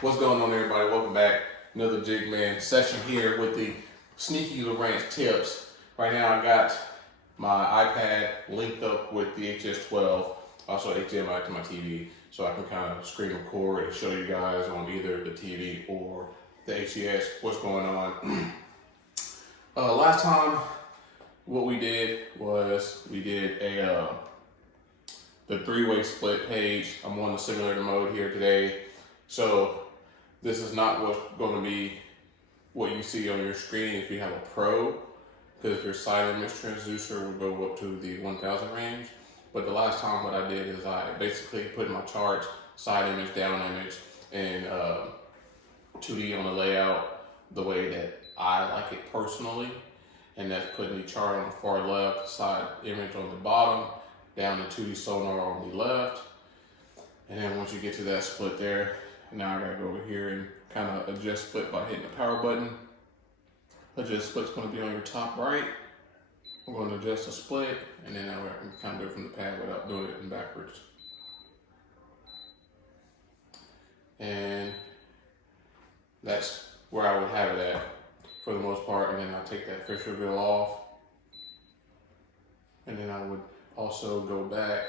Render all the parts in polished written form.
What's going on, everybody? Welcome back. Another Jig Man session here with the sneaky LOWRANCE tips. Right now I got my iPad linked up with the HS12, also HDMI to my TV, so I can kind of screen record and show you guys on either the TV or the HDS what's going on. Last time what we did was we did the three-way split page. I'm on the simulator mode here today. So this is not what's going to be what you see on your screen if you have a Pro, because your side image transducer will go up to the 1000 range. But the last time what I did is I basically put my charts, side image, down image, and 2D on the layout the way that I like it personally. And that's putting the chart on the far left, side image on the bottom, down the 2D sonar on the left. And then once you get to that split there, now I gotta go over here and kind of adjust split by hitting the power button. Adjust split's gonna be on your top right. I'm gonna adjust the split, and then now I can kind of do it from the pad without doing it in backwards. And that's where I would have it at for the most part. And then I'll take that fish reveal off. And then I would also go back,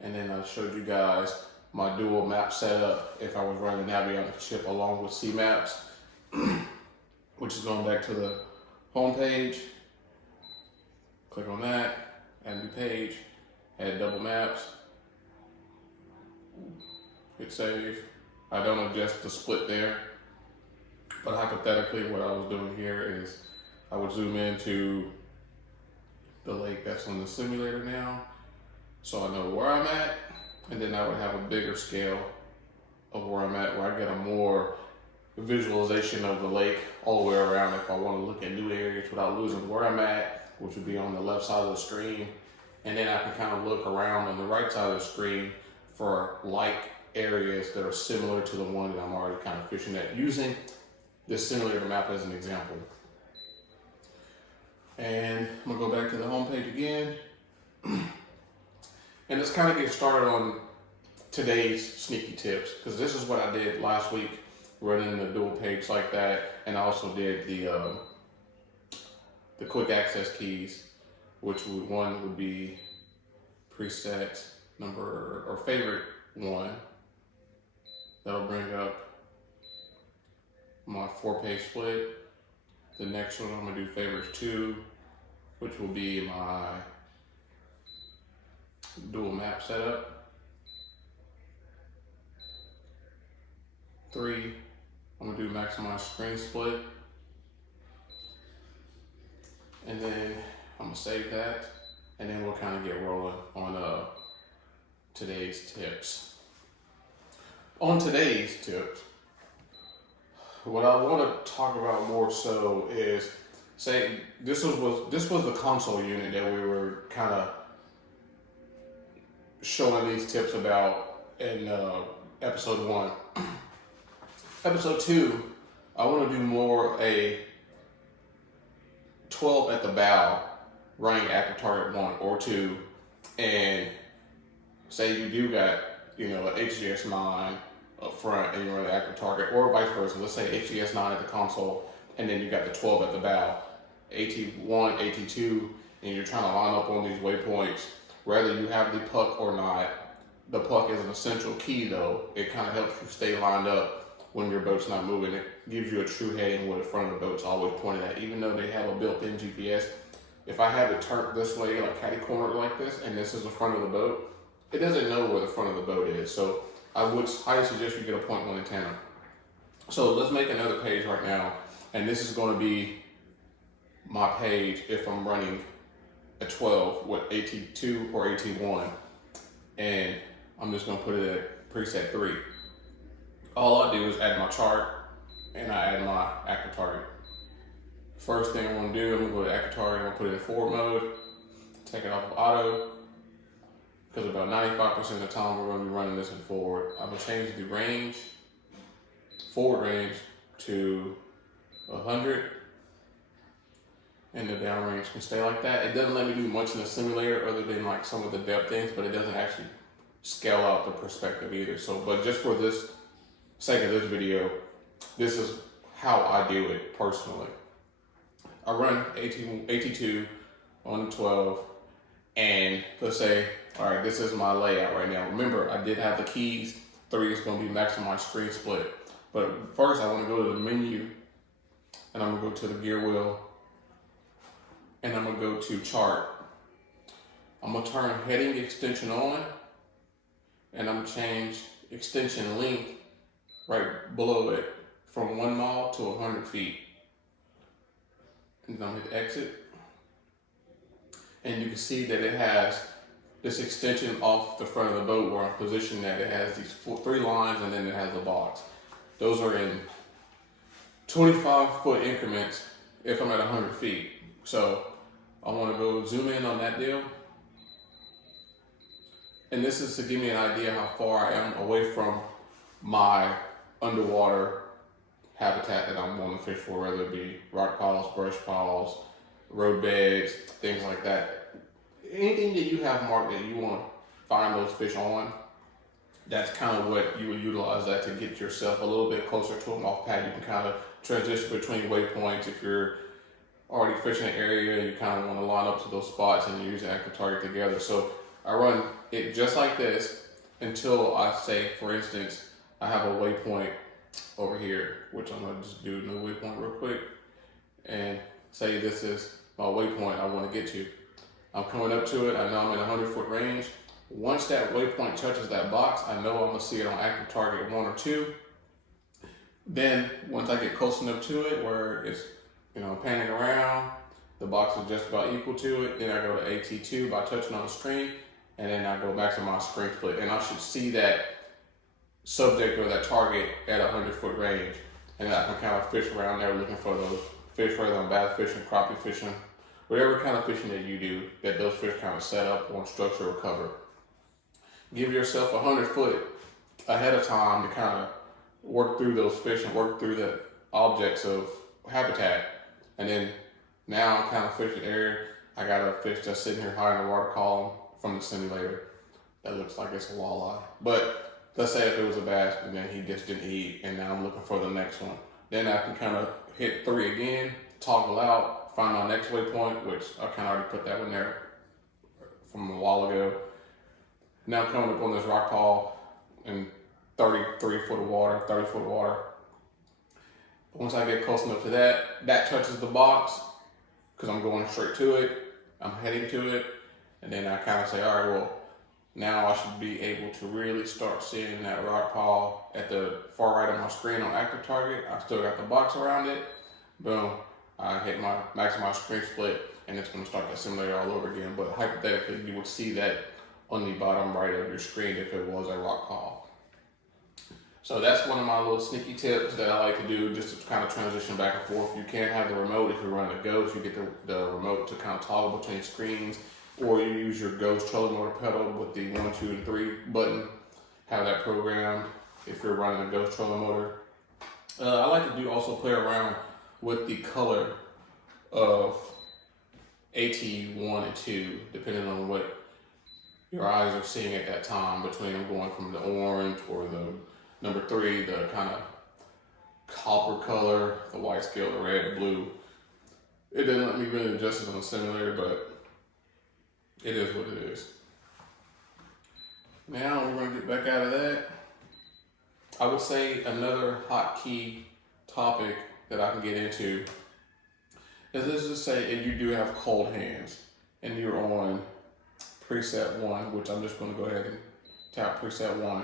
and then I showed you guys my dual map setup if I was running Navionics chip along with C maps, which is going back to the home page. Click on that, add new page, add double maps, hit save. I don't adjust the split there, but hypothetically what I was doing here is I would zoom into the lake that's on the simulator now, so I know where I'm at, and then I would have a bigger scale of where I'm at, where I get a more visualization of the lake all the way around if I want to look at new areas without losing where I'm at, which would be on the left side of the screen. And then I can kind of look around on the right side of the screen for like areas that are similar to the one that I'm already kind of fishing at, using this simulator map as an example. And I'm gonna go back to the home page again. And let's kind of get started on today's sneaky tips, because this is what I did last week, running the dual page like that. And I also did the quick access keys, which one would be preset number or favorite one. That'll bring up my 4-page split. The next one I'm gonna do favorites 2, which will be my dual map setup. 3, I'm gonna do maximize screen split. And then I'm gonna save that, and then we'll kind of get rolling on today's tips. On today's tips, what I want to talk about more so is, say this was the console unit that we were kind of showing these tips about in episode 1. Episode 2, I want to do more a 12 at the bow, running active target 1 or 2, and say you do got, an HGS 9 up front and you're on the active target, or vice versa. Let's say HGS 9 at the console, and then you got the 12 at the bow, AT1, AT2, and you're trying to line up on these waypoints. Whether you have the puck or not, the puck is an essential key though. It kind of helps you stay lined up when your boat's not moving. It gives you a true heading where the front of the boat's always pointed at. Even though they have a built-in GPS, if I have it turned this way, like catty corner like this, and this is the front of the boat, it doesn't know where the front of the boat is. So I would highly suggest you get a point 1 antenna. So let's make another page right now, and this is going to be my page if I'm running a 12 with AT2 or AT1, and I'm just going to put it at preset 3. All I do is add my chart, and I add my active target. First thing I'm going to do, I'm going to go to active target, I'm going to put it in forward mode, take it off of auto, because about 95% of the time we're going to be running this in forward. I'm going to change the range, forward range, to 100, and the downrange can stay like that. It doesn't let me do much in the simulator other than like some of the depth things, but it doesn't actually scale out the perspective either. So, but just for this sake of this video, this is how I do it personally. I run 82 on 12, and let's say, all right, this is my layout right now. Remember, I did have the keys. 3 is going to be maximize screen split. But first, I want to go to the menu, and I'm going to go to the gear wheel, and I'm going to go to chart. I'm going to turn heading extension on, and I'm going to change extension length right below it from 1 mile to 100 feet. And then I'm going to hit exit. And you can see that it has this extension off the front of the boat where I'm positioned that it has these 3 lines, and then it has the box. Those are in 25-foot increments if I'm at 100 feet. So I want to go zoom in on that deal. And this is to give me an idea how far I am away from my underwater habitat that I'm going to fish for, whether it be rock piles, brush piles, road beds, things like that. Anything that you have marked that you want to find those fish on, that's kind of what you would utilize that to get yourself a little bit closer to them off pad. You can kind of transition between waypoints. If you're already fishing an area, you kind of want to line up to those spots and use the active target together. So I run it just like this until I say, for instance, I have a waypoint over here, which I'm going to just do a new waypoint real quick, and say this is my waypoint I want to get to. I'm coming up to it. I know I'm in a 100-foot range. Once that waypoint touches that box, I know I'm going to see it on active target 1 or 2. Then once I get close enough to it where it's, panning around, the box is just about equal to it, then I go to AT2 by touching on the screen, and then I go back to my screen split, and I should see that subject or that target at a 100-foot range, and then I can kind of fish around there looking for those fish, whether I'm bass fishing, crappie fishing, whatever kind of fishing that you do, that those fish kind of set up on structure or cover. Give yourself 100 foot ahead of time to kind of work through those fish and work through the objects of habitat. And then now I'm kind of fishing area. I got a fish that's sitting here high in the water column from the simulator. That looks like it's a walleye. But let's say if it was a bass and then he just didn't eat, and now I'm looking for the next one. Then I can kind of hit 3 again, toggle out, find my next waypoint, which I kind of already put that one there from a while ago. Now I'm coming up on this rock pile in 33 foot of water, 30 foot of water. Once I get close enough to that, that touches the box because I'm going straight to it. I'm heading to it. And then I kind of say, all right, well, now I should be able to really start seeing that rock pile at the far right of my screen on active target. I still got the box around it. Boom. I hit my maximize screen split, and it's going to start that simulator all over again. But hypothetically, you would see that on the bottom right of your screen if it was a rock pile. So that's one of my little sneaky tips that I like to do just to kind of transition back and forth. You can have the remote if you're running a Ghost. You get the remote to kind of toggle between screens, or you use your Ghost trolling motor pedal with the 1, 2, and 3 button. Have that programmed if you're running a Ghost trolling motor. I like to also play around with the color of AT1 and 2, depending on what your eyes are seeing at that time, between them going from the orange or the number 3, the kind of copper color, the white scale, the red, blue. It didn't let me really adjust it on the simulator, but it is what it is. Now we're going to get back out of that. I would say another hot key topic that I can get into is, let's just say if you do have cold hands and you're on preset 1, which I'm just going to go ahead and tap preset 1,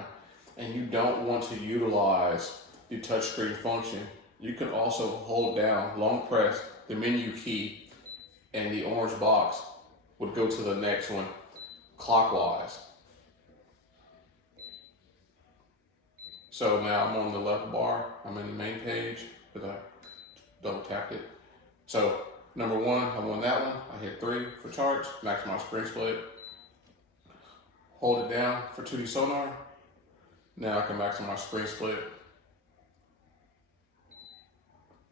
and you don't want to utilize the touchscreen function, you can also hold down, long press the menu key, and the orange box would go to the next one clockwise. So now I'm on the left bar, I'm in the main page because I double tapped it. So number 1, I'm on that one, I hit 3 for charts, maximize screen split. Hold it down for 2D sonar. Now I can maximize screen split.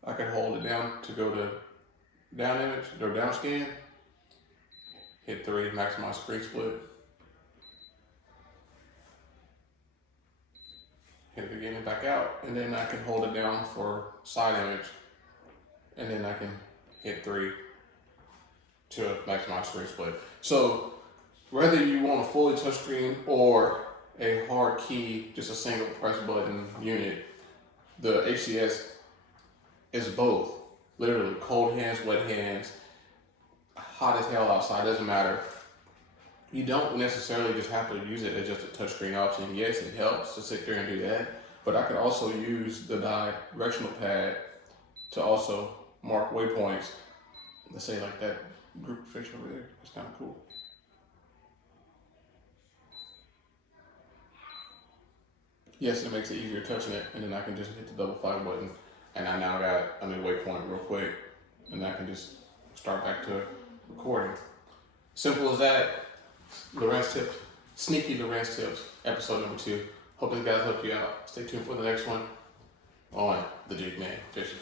I can hold it down to go to down image or down scan. Hit 3, maximize screen split. hit it again and back out, and then I can hold it down for side image, and then I can hit 3 to maximize screen split. So whether you want a fully touchscreen or a hard key, just a single press button unit, the HCS is both. Literally, cold hands, wet hands, hot as hell outside, doesn't matter. You don't necessarily just have to use it as just a touchscreen option. Yes, it helps to sit there and do that, but I could also use the directional pad to also mark waypoints. Let's say like that group of fish over there. That's kind of cool. Yes, it makes it easier touching it, and then I can just hit the double flag button, and I now got a new waypoint real quick, and I can just start back to recording. Simple as that. LOWRANCE tips, sneaky LOWRANCE tips, episode number 2. Hope this guys help you out. Stay tuned for the next one on The Jig Man Fishing.